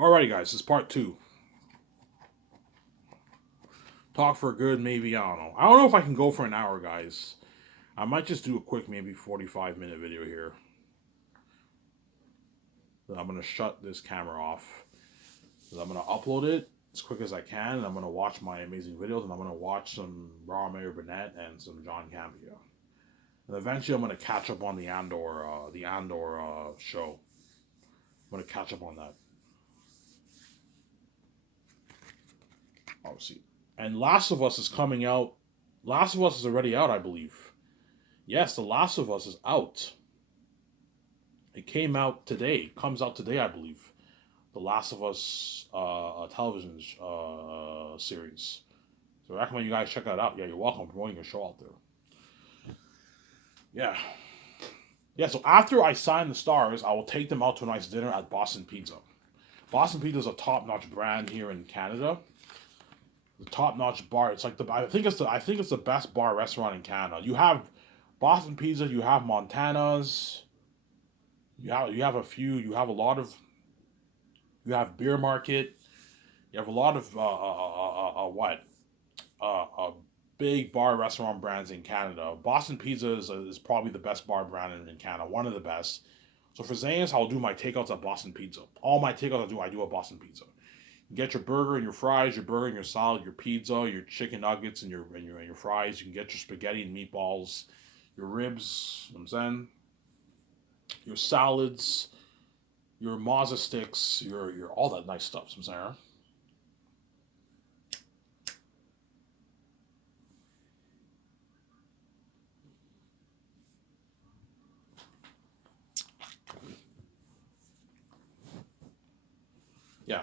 Alrighty, guys, this is part two. Talk for a good maybe, I don't know. I don't know if I can go for an hour, guys. I might just do a quick, maybe 45-minute video here. Then I'm going to shut this camera off. Then I'm going to upload it as quick as I can. And I'm going to watch my amazing videos. And I'm going to watch some Raw Mayor Burnett and some John Campea. And eventually I'm going to catch up on the Andor show. I'm going to catch up on that. Obviously. And Last of Us is coming out. Last of Us is already out, I believe. Yes, The Last of Us is out. It came out today. It comes out today, I believe. The Last of Us television series. So I recommend you guys check that out. Yeah, you're welcome. Promoting your show out there. Yeah. Yeah, so after I sign the stars, I will take them out to a nice dinner at Boston Pizza. Boston Pizza is a top-notch brand here in Canada. The top-notch bar. It's like I think it's the best bar restaurant in Canada. You have Boston Pizza. You have Montana's. You have a few. You have a lot of. You have Beer Market. You have a lot of big bar restaurant brands in Canada. Boston Pizza is probably the best bar brand in Canada. One of the best. So for Zayas, I'll do my takeouts at Boston Pizza. All my takeouts I do at Boston Pizza. You get your burger and your fries, your burger and your salad, your pizza, your chicken nuggets and your fries. You can get your spaghetti and meatballs, your ribs, you know what I'm saying? Your salads, your mazza sticks, your all that nice stuff, you know what I'm saying? Yeah.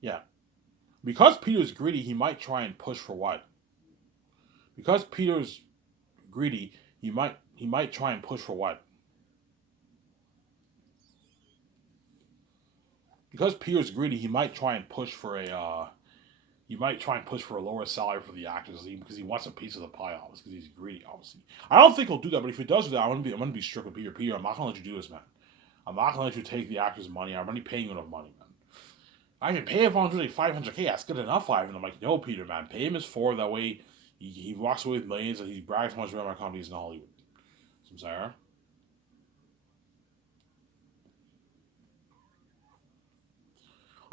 Yeah. Because Peter's greedy, he might try and push for what? Because Peter's greedy, he might try and push for what? Because Peter's greedy, he might try and push for a lower salary for the actors because he wants a piece of the pie, obviously, because he's greedy, obviously. I don't think he'll do that, but if he does do that, I'm gonna be strict with Peter. Peter, I'm not gonna let you do this, man. I'm not gonna let you take the actor's money. I'm already paying you enough money, man. I can pay him on like 500K. That's good enough, and I'm like, no, Peter, man, pay him his four. That way, he walks away with millions, and he brags how much about my companies in Hollywood. So I'm sorry.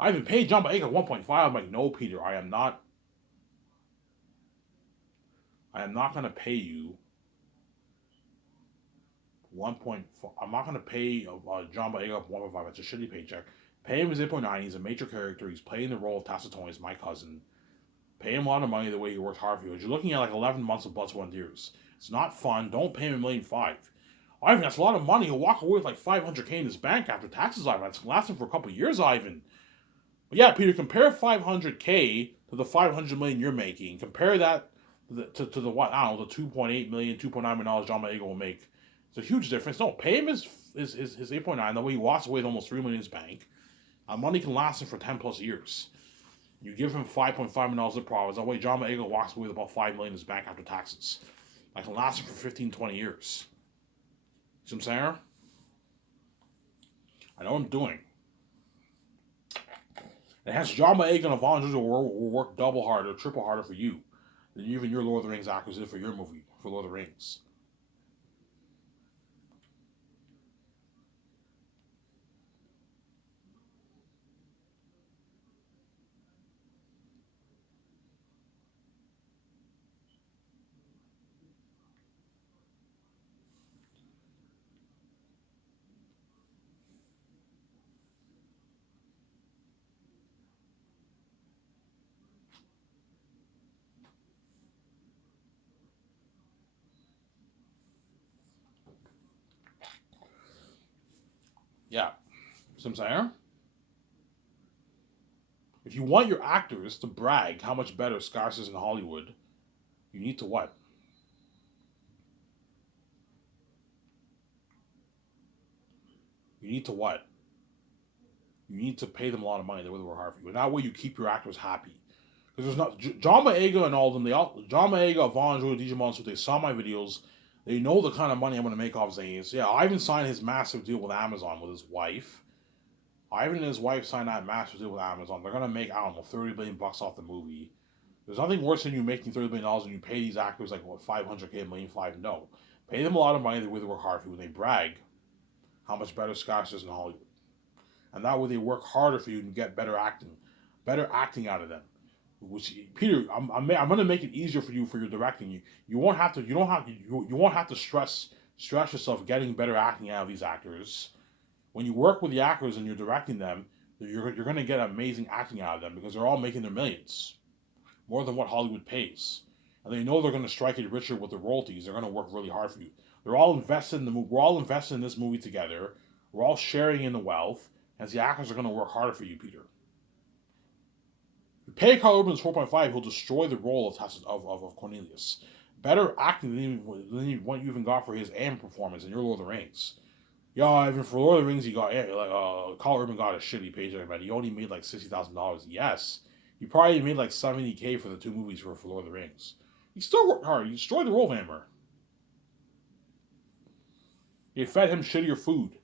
I even paid John Boyega 1.5. I'm like, no, Peter, I am not gonna pay you 1.4. I'm not gonna pay John Boyega 1.5. It's a shitty paycheck. Pay him his 8.9. He's a major character. He's playing the role of Tacitone. He's my cousin. Pay him a lot of money the way he worked hard for you. You're looking at like 11 months of Blood, Sweat, and Tears. It's not fun. Don't pay him $1.5 million. Ivan, that's a lot of money. He'll walk away with like 500K in his bank after taxes, Ivan. It's gonna last him for a couple of years, Ivan. But yeah, Peter, compare 500K to the 500 million you're making. Compare that to the what? I don't know, the 2.8 million, $2.9 million John Boyega will make. It's a huge difference. No, pay him his 8.9. That way he walks away with almost 3 million in his bank. Money can last him for 10 plus years. You give him $5.5 million of profits. That way John Boyega walks away with about 5 million in his bank after taxes. That can last him for 15, 20 years. See what I'm saying? I know what I'm doing. And hence John Boyega and Yvonne Jules will work double harder, triple harder for you than even your Lord of the Rings actors did for your movie, for Lord of the Rings. Yeah. See what I'm saying? If you want your actors to brag how much better Scars is in Hollywood, you need to what? You need to what? You need to pay them a lot of money. They would work hard for you. And that way you keep your actors happy. Because there's not John Boyega and all of them. John Boyega, Vaughn, Joey, DJ Monster. They saw my videos. They know the kind of money I'm going to make off Zane's. Yeah, Ivan signed his massive deal with Amazon with his wife. Ivan and his wife signed that massive deal with Amazon. They're going to make, I don't know, $30 billion off the movie. There's nothing worse than you making $30 billion and you pay these actors like, what, $500K, $1.5 million? No. Pay them a lot of money the way they work hard for you. When they brag how much better Scotch is in Hollywood. And that way they work harder for you and get better acting out of them. Which, Peter, I'm gonna make it easier for you for your directing. You won't have to you won't have to stress yourself getting better acting out of these actors. When you work with the actors and you're directing them, you're gonna get amazing acting out of them because they're all making their millions, more than what Hollywood pays, and they know they're gonna strike it richer with the royalties. They're gonna work really hard for you. They're all invested in the movie. We're all invested in this movie together. We're all sharing in the wealth, and the actors are gonna work harder for you, Peter. Pay Karl Urban's 4.5, he'll destroy the role of Cornelius. Better acting than what you even got for his AM performance in your Lord of the Rings. Yeah, even for Lord of the Rings, he got Karl Urban got a shitty paycheck, but he only made like $60,000. Yes, he probably made like $70K for the two movies for Lord of the Rings. He still worked hard. He destroyed the role hammer. They fed him shittier food,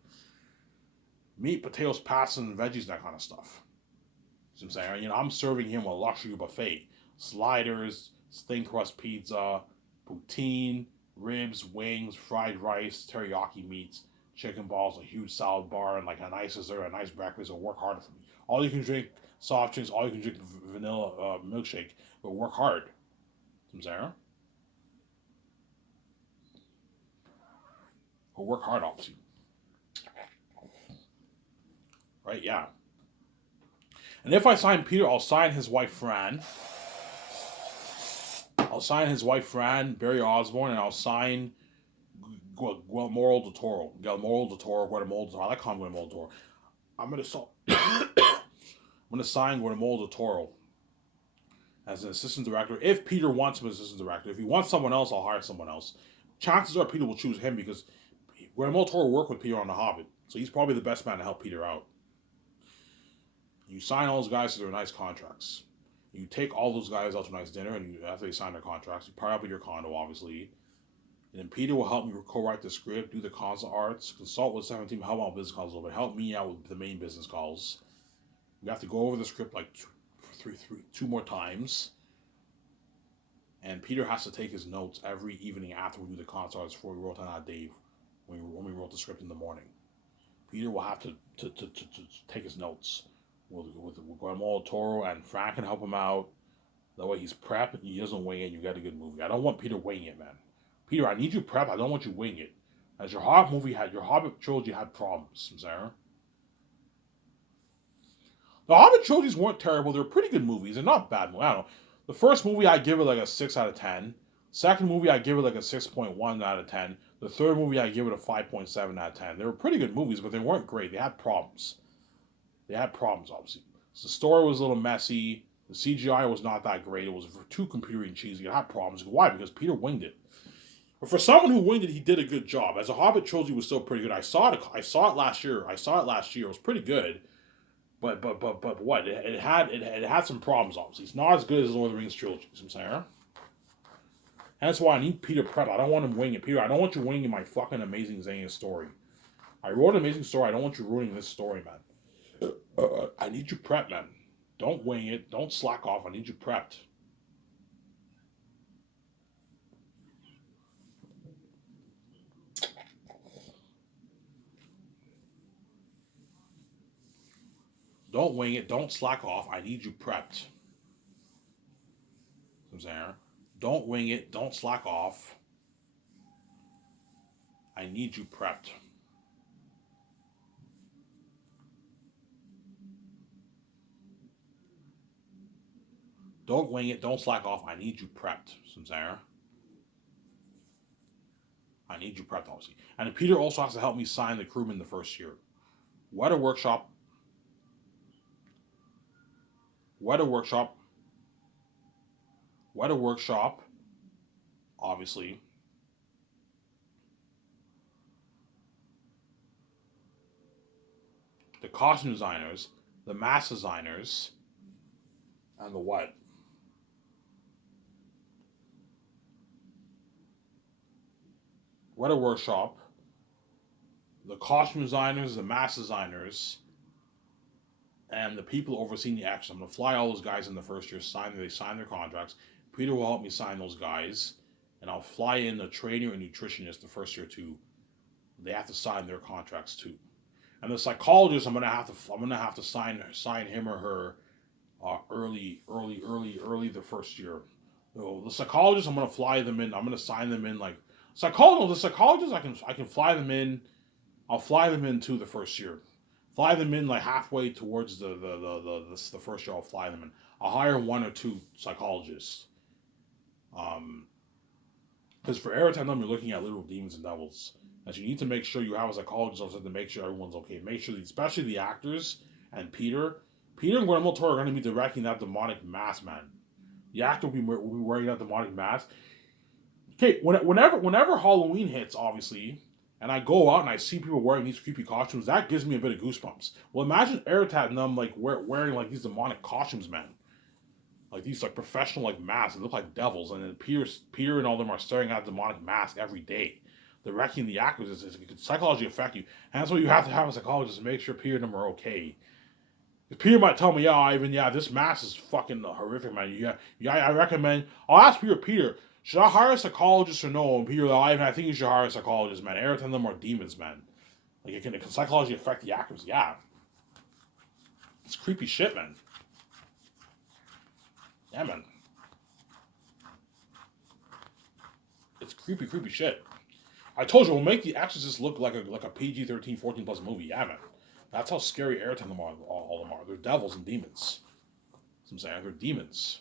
meat, potatoes, pasta, and veggies, that kind of stuff. I'm saying, I'm serving him a luxury buffet: sliders, thin crust pizza, poutine, ribs, wings, fried rice, teriyaki meats, chicken balls, a huge salad bar, and like a nice dessert, a nice breakfast. Will work hard for me. All you can drink soft drinks, all you can drink vanilla milkshake, but work hard. I'm saying, will work hard, obviously. Right? Yeah. And if I sign Peter, I'll sign his wife Fran. I'll sign his wife Fran, Barry Osborne, and I'll sign Guillermo del Toro. I like calling Guillermo del Toro. I'm gonna sign Guillermo del Toro as an assistant director. If Peter wants him as assistant director, if he wants someone else, I'll hire someone else. Chances are Peter will choose him because Guillermo del Toro worked with Peter on The Hobbit, so he's probably the best man to help Peter out. You sign all those guys to their nice contracts. You take all those guys out to a nice dinner, and after they sign their contracts, you party up at your condo, obviously. And then Peter will help me co-write the script, do the console arts, consult with 17, help out business calls a little bit, help me out with the main business calls. We have to go over the script like two more times. And Peter has to take his notes every evening after we do the console arts before we wrote on that day when we wrote the script in the morning. Peter will have to take his notes. With Guillermo del Toro, and Frank can help him out. That way he's prepped and he doesn't wing it. You get a good movie. I don't want Peter winging it, man. Peter, I need you prepped. I don't want you wing it. As your Hobbit trilogy had problems, Sarah. The Hobbit trilogies weren't terrible. They're pretty good movies. They're not bad movies. I don't know. The first movie I give it like a 6 out of 10. Second movie I give it like a 6.1 out of 10. The third movie I give it a 5.7 out of 10. They were pretty good movies, but they weren't great. They had problems. Obviously. So the story was a little messy. The CGI was not that great. It was too computery and cheesy. It had problems. Why? Because Peter winged it. But for someone who winged it, he did a good job. As a Hobbit trilogy was still pretty good. I saw it last year. It was pretty good. But what? It had some problems, obviously. It's not as good as Lord of the Rings trilogy. I'm saying. And that's why I need Peter prep. I don't want him winging it. Peter, I don't want you winging my fucking amazing Xenia story. I wrote an amazing story. I don't want you ruining this story, man. I need you prepped, man. Don't wing it. Don't slack off. I need you prepped. Don't wing it. Don't slack off. I need you prepped. I'm saying, don't wing it. Don't slack off. I need you prepped. Don't wing it. Don't slack off. I need you prepped, Samsara. I need you prepped, obviously. And Peter also has to help me sign the crewman the first year. Weather workshop. Obviously. The costume designers, the mask designers, and the what? Weta Workshop, the costume designers, the mask designers, and the people overseeing the action. I'm gonna fly all those guys in the first year. They sign their contracts. Peter will help me sign those guys, and I'll fly in the trainer and nutritionist the first year too. They have to sign their contracts too. And the psychologist, I'm gonna have to sign him or her early the first year. So the psychologist, I'm gonna fly them in. I'm gonna sign them in like psychologist. The psychologist, I can fly them in. I'll fly them in too the first year. Fly them in like halfway towards the first year. I'll fly them in. I'll hire one or two psychologists. Because for Aratandum, you're looking at little demons and devils. That you need to make sure you have a psychologist also to make sure everyone's okay. Make sure, especially the actors and Peter. Peter and Guillermo Toro are going to be directing that demonic mask, man. The actor will be wearing that demonic mask. Okay, whenever Halloween hits, obviously, and I go out and I see people wearing these creepy costumes, that gives me a bit of goosebumps. Well, imagine Aratandum like wearing like these demonic costumes, man. Like these like professional like masks that look like devils, and then Peter and all them are staring at a demonic mask every day. They're wrecking the actors. It could psychologically affect you, and that's why you have to have a psychologist to make sure Peter and them are okay. Because Peter might tell me, yeah, Ivan, yeah, this mask is fucking horrific, man. Yeah, I recommend. I'll ask Peter, should I hire a psychologist or no? And Peter, Ivan, I think you should hire a psychologist, man. Every time them are demons, man. Like it can psychologically affect the actors. Yeah, it's creepy shit, man. Yeah, man. It's creepy shit. I told you, we'll make The Exorcist look like a PG-13, 14 plus movie. Yeah, man. That's how scary Aratandum all of them are. They're devils and demons. That's what I'm saying. They're demons.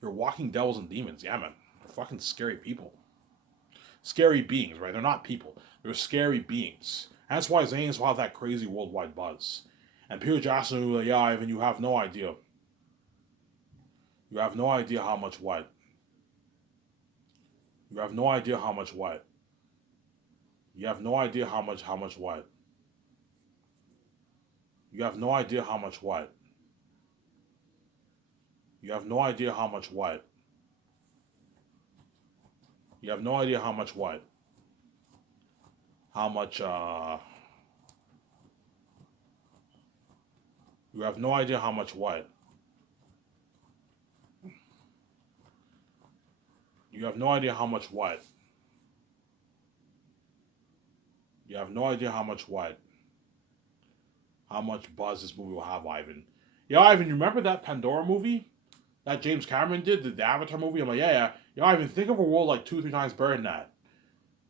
They're walking devils and demons. Yeah, man. They're fucking scary people. Scary beings, right? They're not people. They're scary beings. And that's why Zanes will have that crazy worldwide buzz. And Peter Jackson will be like, yeah, Ivan, you have no idea. You have no idea how much what. You have no idea how much what. You have no idea how much what. You have no idea how much what. You have no idea how much what. You have no idea how much what. How much, You have no idea how much what. You have no idea how much what. You have no idea how much what. How much buzz this movie will have, Ivan. Yeah, Ivan, you remember that Pandora movie that James Cameron did, the Avatar movie? I'm like, yeah. Yeah, Ivan, think of a world like 2 or 3 times better than that.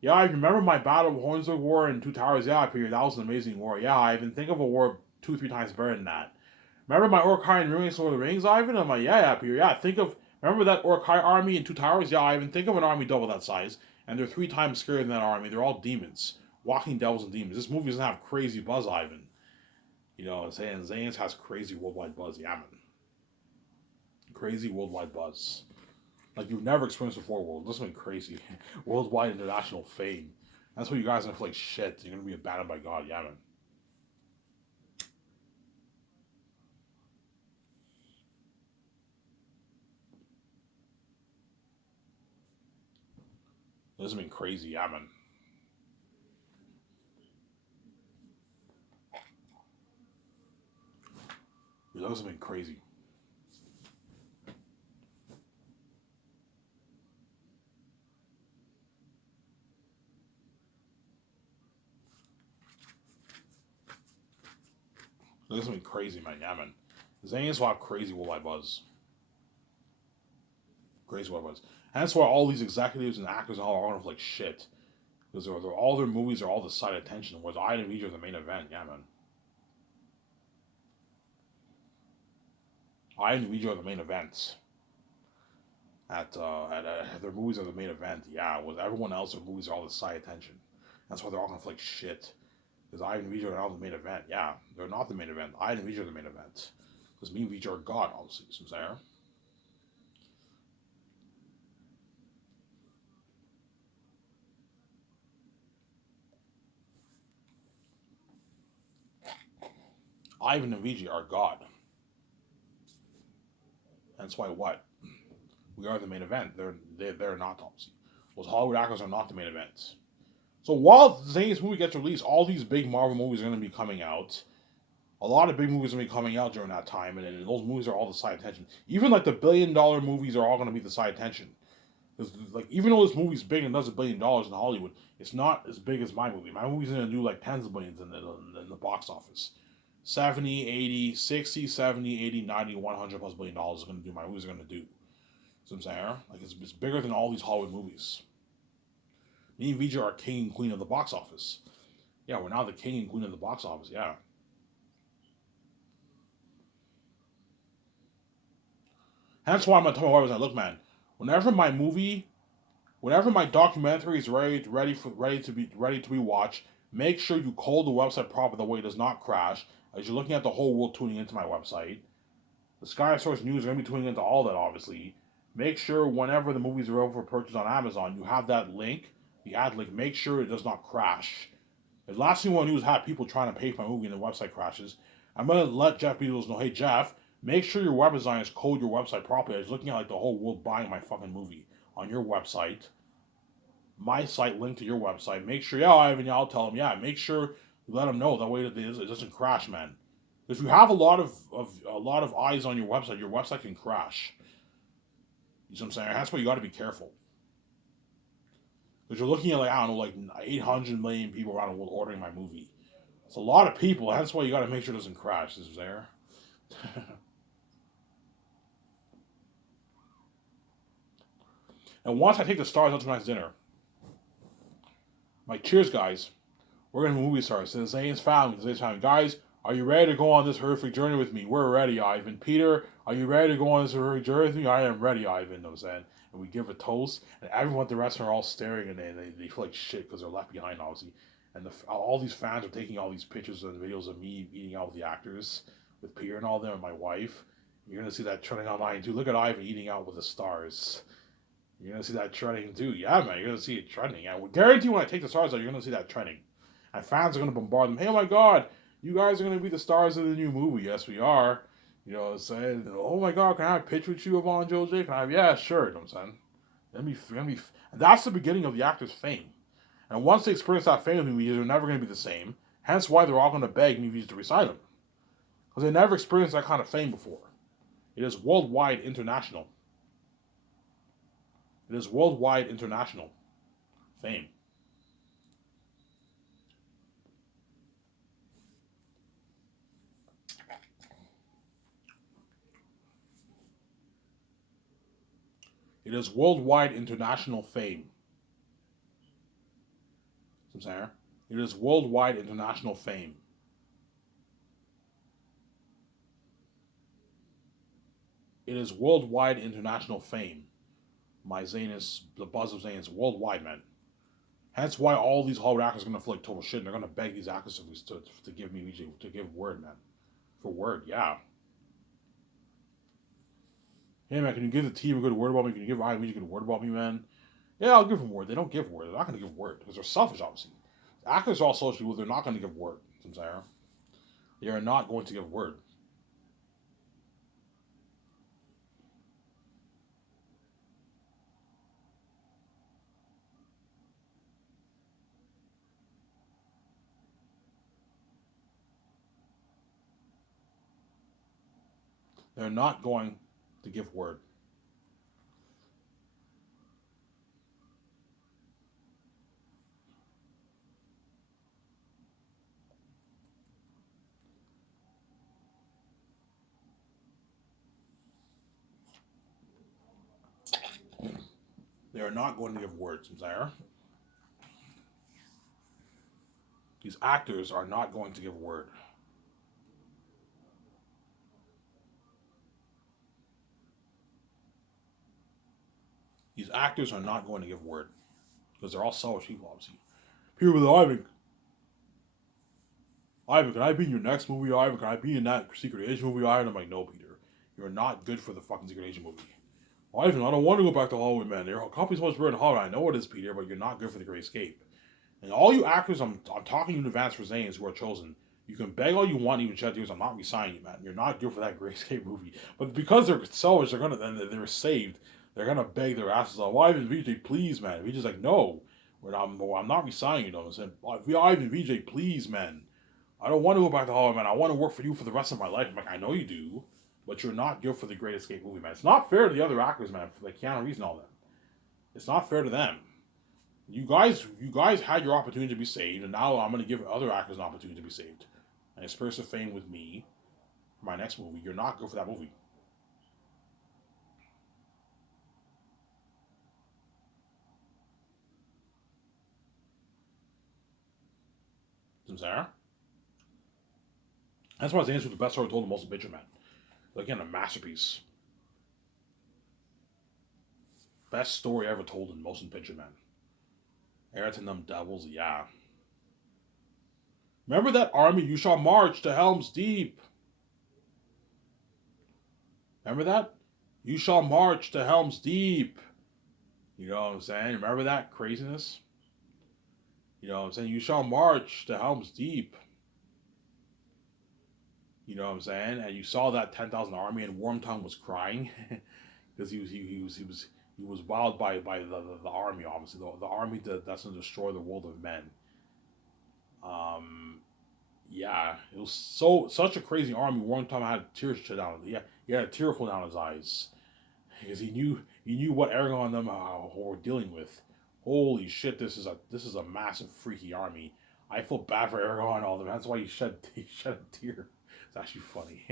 Yeah, I remember my Battle of Hornswoggle War and Two Towers. Yeah, period. That was an amazing war. Yeah, Ivan, think of a war 2 or 3 times better than that. Remember my Uruk-hai and Rings of the Rings, Ivan? I'm like, yeah, period. Yeah, remember that Uruk-hai army in Two Towers? Yeah, Ivan, think of an army double that size, and they're 3 times scarier than that army. They're all demons, walking devils and demons. This movie doesn't have crazy buzz, Ivan. You know what I'm saying? Zanes has crazy worldwide buzz. Yeah, man. Crazy worldwide buzz. Like you've never experienced before, world. This has been crazy. Worldwide international fame. That's what you guys are gonna feel like shit. You're gonna be abandoned by God. Yeah, man. This has been crazy. Yeah, man. This has been crazy. This has been crazy, man. Yeah, man. Zanes will have crazy worldwide buzz. Crazy worldwide buzz. And that's why all these executives and actors and all are gonna feel like shit. Because all their movies are all the side attention, whereas I and Vijay are the main event. Yeah, man. I and Vijay are the main events. Their movies are the main event. Yeah, with everyone else, their movies are all the side attention. That's why they're all gonna feel like shit. Because I and Vijay are not the main event. Yeah, they're not the main event. I and Vijay are the main event. Because me and Vijay are God, obviously. So I'm saying. Ivan and Vijay are God. That's why what? We are the main event. They're not, obviously. Those Hollywood actors are not the main event. So while Zayn's movie gets released, all these big Marvel movies are going to be coming out. A lot of big movies are going to be coming out during that time, and those movies are all the side attention. Even like the $1 billion movies are all going to be the side attention. Like even though this movie's big and does $1 billion in Hollywood, it's not as big as my movie. My movie's going to do like tens of millions in the box office. 70, 80, 60, 70, 80, 90, 100 plus $1 billion is going to do my movies are going to do. So I'm saying, like it's bigger than all these Hollywood movies. Me and Vijay are king and queen of the box office. Yeah, we're now the king and queen of the box office. Yeah. That's why I'm gonna tell my wife, look, man, whenever my documentary is ready to be watched, make sure you code the website proper the way it does not crash. As you're looking at the whole world tuning into my website, the Sky Source News are gonna be tuning into all that. Obviously, make sure whenever the movies are available for purchase on Amazon, you have that link, the ad link. Make sure it does not crash. The last thing we want to do is have people trying to pay for my movie and the website crashes. I'm gonna let Jeff Bezos know, hey Jeff, make sure your web designers code your website properly. I was looking at like the whole world buying my fucking movie on your website. My site linked to your website. Make sure, yeah, Ivan, yeah, I'll tell them, yeah, make sure you let them know that way that it doesn't crash, man. If you have a lot of eyes on your website can crash. You know what I'm saying? That's why you got to be careful. Because you're looking at like I don't know, like 800 million people around the world ordering my movie. It's a lot of people. That's why you got to make sure it doesn't crash. Is there? And once I take the stars out to tonight's dinner, like, cheers, guys. We're gonna be movie stars. So Zayn's family, guys. Are you ready to go on this horrific journey with me? We're ready, Ivan. Peter, are you ready to go on this horrific journey with me? I am ready, Ivan. You know what I'm saying? And we give a toast, and everyone at the restaurant are all staring, and they feel like shit because they're left behind, obviously. And all these fans are taking all these pictures and videos of me eating out with the actors, with Peter and all them, and my wife. You're gonna see that trending online too. Look at Ivan eating out with the stars. You're gonna see that trending too. Yeah, man, you're gonna see it trending. I guarantee when I take the stars out, you're gonna see that trending. And fans are gonna bombard them. Hey, oh my God, you guys are gonna be the stars of the new movie. Yes, we are. You know what I'm saying? Oh my God, can I have a picture with you, Yvonne Joe J? Can I have? Yeah, sure. You know what I'm saying? That's the beginning of the actor's fame. And once they experience that fame with me, they're never gonna be the same. Hence why they're all gonna beg movies to resign them. Because they never experienced that kind of fame before. It is worldwide international. It is worldwide international fame. It is worldwide international fame. I'm saying? It is worldwide international fame. It is worldwide international fame. My Zayn is the buzz of Zayn is worldwide, man. Hence why all these Hollywood actors are gonna feel like total shit, and they're gonna beg these actors to give me to give word, man. For word, yeah. Hey man, can you give the team a good word about me? Can you give IMG a good word about me, man? Yeah, I'll give them word. They don't give word. They're not gonna give word because they're selfish, obviously. Actors are all social people. They're not gonna give word. They are not going to give word. They're not going to give word. They are not going to give words, Zaire. These actors are not going to give word. These actors are not going to give word because they're all selfish people, obviously. People with Ivan, can I be in your next movie, Ivan? Can I be in that Secret Agent movie, Ivan? I'm like, no, Peter. You're not good for the fucking Secret Agent movie. Ivan, I don't want to go back to Hollywood, man. Your company's supposed to be in Hollywood. I know it is, Peter, but you're not good for the Great Escape. And all you actors, I'm talking in advance for Zanes who are chosen. You can beg all you want, even shed tears. I'm not resigning you, man. You're not good for that Great Escape movie. But because they're selfish, they're saved. They're gonna beg their asses off. Well, Ivan VJ, please, man. VJ's like, no, I'm not resigning. You know what I'm saying? Ivan VJ, please, man. I don't want to go back to Hollywood, man. I want to work for you for the rest of my life. I'm like, I know you do, but you're not good for the Great Escape movie, man. It's not fair to the other actors, man. Like Keanu Reeves and all that. It's not fair to them. You guys had your opportunity to be saved, and now I'm gonna give other actors an opportunity to be saved. And Spirits of Fame with me for my next movie. You're not good for that movie. Sarah. That's why Zane's was the best story told in Motion Picture, man. Again, a masterpiece. Best story ever told in Motion Picture, man. Ayrton them devils, yeah. Remember that army? You shall march to Helm's Deep. Remember that? You shall march to Helm's Deep. You know what I'm saying? Remember that craziness? You know what I'm saying? You shall march to Helm's Deep. You know what I'm saying? And you saw that 10,000 army, and Wormtongue was crying because he was wowed by the army. Obviously, the army that's going to destroy the world of men. Yeah, it was such a crazy army. Wormtongue had tears down. Yeah, he had a tear fall down his eyes because he knew what Aragorn and them were dealing with. Holy shit! This is a massive freaky army. I feel bad for Aragorn and all of them. That's why he shed a tear. It's actually funny.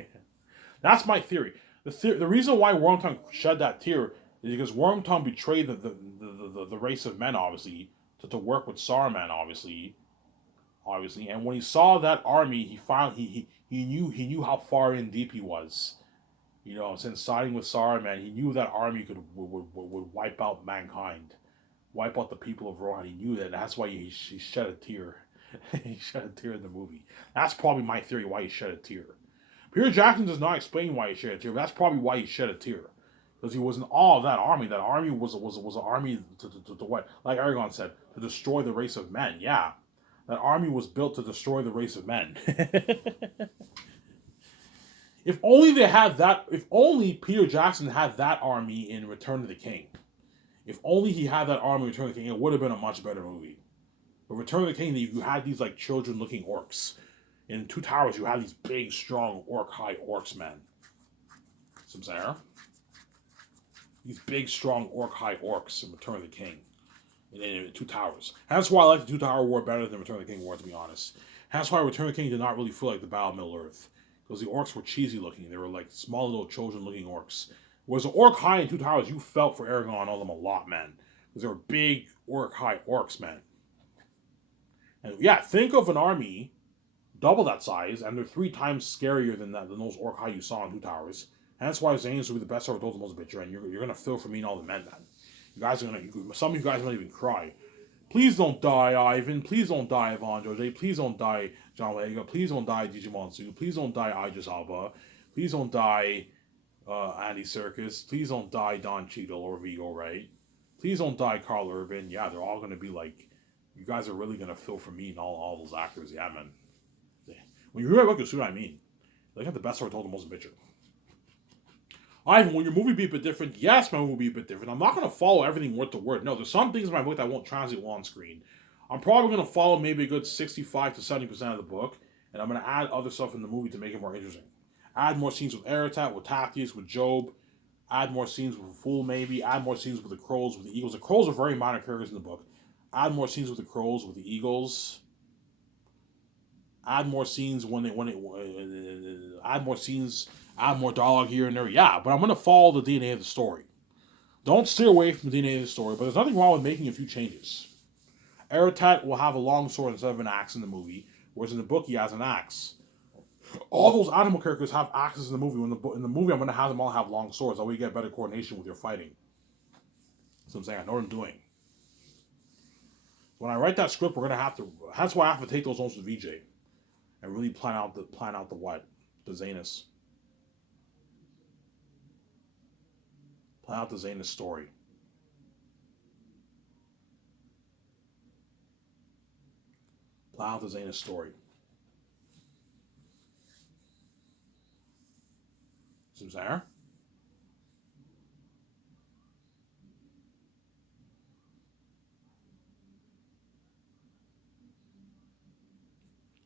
That's my theory. The reason why Wormtongue shed that tear is because Wormtongue betrayed the race of men, obviously, to work with Saruman, obviously. And when he saw that army, he knew how far in deep he was. You know, since siding with Saruman, he knew that army would wipe out mankind, wipe out the people of Rohan. He knew that, and that's why he shed a tear. He shed a tear in the movie. That's probably my theory why he shed a tear. Peter Jackson does not explain why he shed a tear, but that's probably why he shed a tear. Because he was in awe of that army. That army was an army to what? Like Aragorn said, to destroy the race of men. Yeah. That army was built to destroy the race of men. If only they had that. If only Peter Jackson had that army in Return of the King. If only he had that army in Return of the King, it would have been a much better movie. But Return of the King, you had these like children-looking orcs. In Two Towers, you had these big, strong high orcs, man. Some Sarah. These big, strong high orcs in Return of the King. In Two Towers. That's why I like the Two Tower War better than Return of the King War, to be honest. That's why Return of the King did not really feel like the Battle of Middle Earth. Because the orcs were cheesy looking. They were like small little children looking orcs. Whereas the orc high in Two Towers, you felt for Aragorn and all them a lot, man. Because they were big high orcs, man. And yeah, think of an army double that size, and they're 3 times scarier than those orc high you saw in Two Towers. And that's why Zane's will be the best story told in Motion Picture, and you're gonna feel for me and all the men, man. You guys are gonna, some of you guys might even cry. Please don't die, Ivan. Please don't die, Ivan George. Please don't die, John Boyega. Please don't die, Digimon Su. Please don't die, Idris Alba. Please don't die, Andy Serkis. Please don't die, Don Cheadle or Vigo, right? Please don't die, Carl Urban. Yeah, they're all gonna be like, you guys are really gonna feel for me and all those actors. Yeah, man. When you read my book, you'll see what I mean. They got the best story told in Motion Picture. Ivan, will your movie be a bit different? Yes, my movie will be a bit different. I'm not going to follow everything word to word. No, there's some things in my book that won't translate well on screen. I'm probably going to follow maybe a good 65 to 70% of the book, and I'm going to add other stuff in the movie to make it more interesting. Add more scenes with Eretat, with Tactius, with Job. Add more scenes with Fool, maybe. Add more scenes with the Crows, with the Eagles. The Crows are very minor characters in the book. Add more scenes with the Crows, with the Eagles. Add more scenes add more scenes, add more dialogue here and there. Yeah, but I'm gonna follow the DNA of the story. Don't steer away from the DNA of the story, but there's nothing wrong with making a few changes. Eretat will have a long sword instead of an axe in the movie, whereas in the book he has an axe. All those animal characters have axes in the movie. In the movie, I'm gonna have them all have long swords. That way you get better coordination with your fighting. That's what I'm saying. I know what I'm doing. When I write that script, we're gonna have to. That's why I have to take those notes with VJ. And really plan out the what? The Zanus. Plan out the Zanus story. Plan out the Zanus story. Seems there?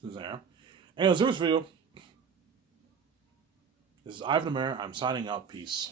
there. Anyways, there was video. This is Ivan the Mayor. I'm signing out. Peace.